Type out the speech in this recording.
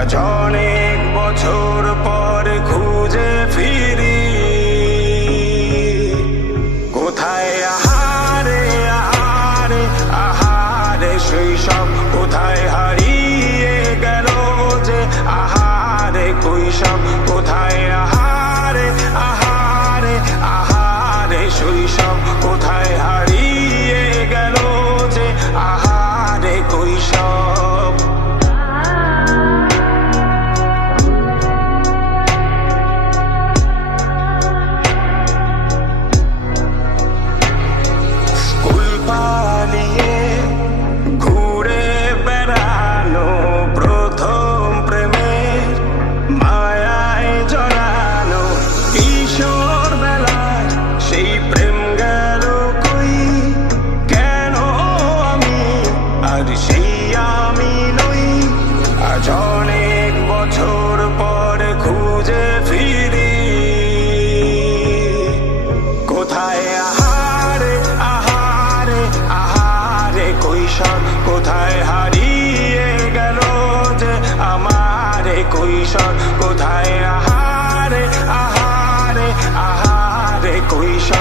আজ অনেক বছর পর খুঁজে ফিরি, কোথায় আহারে আহারে আহারে শৈশব, কোথায় হারিয়ে গেল যে আহারে কৈশব, কোথায় আহারে আহারে আহারে শৈশব, কোথায় হারিয়ে গেল যে আহারে কৈশব। স্কুল পালিয়ে ঘুরে বেড়ানো, প্রথম প্রেমের মায়ায় জড়ানো, কিশোর বেলায় সেই প্রেম গেল কই, কেন আমি আর সেই আমি নই। আজ অনেক বছর পর খুঁজে ফিরি, কোথায় আহারে আহারে আহারে কৈশোর, কোথায় হারিয়ে গেল যে আমারে কৈশোর, কোথায় আহারে আহারে আহারে কৈশোর।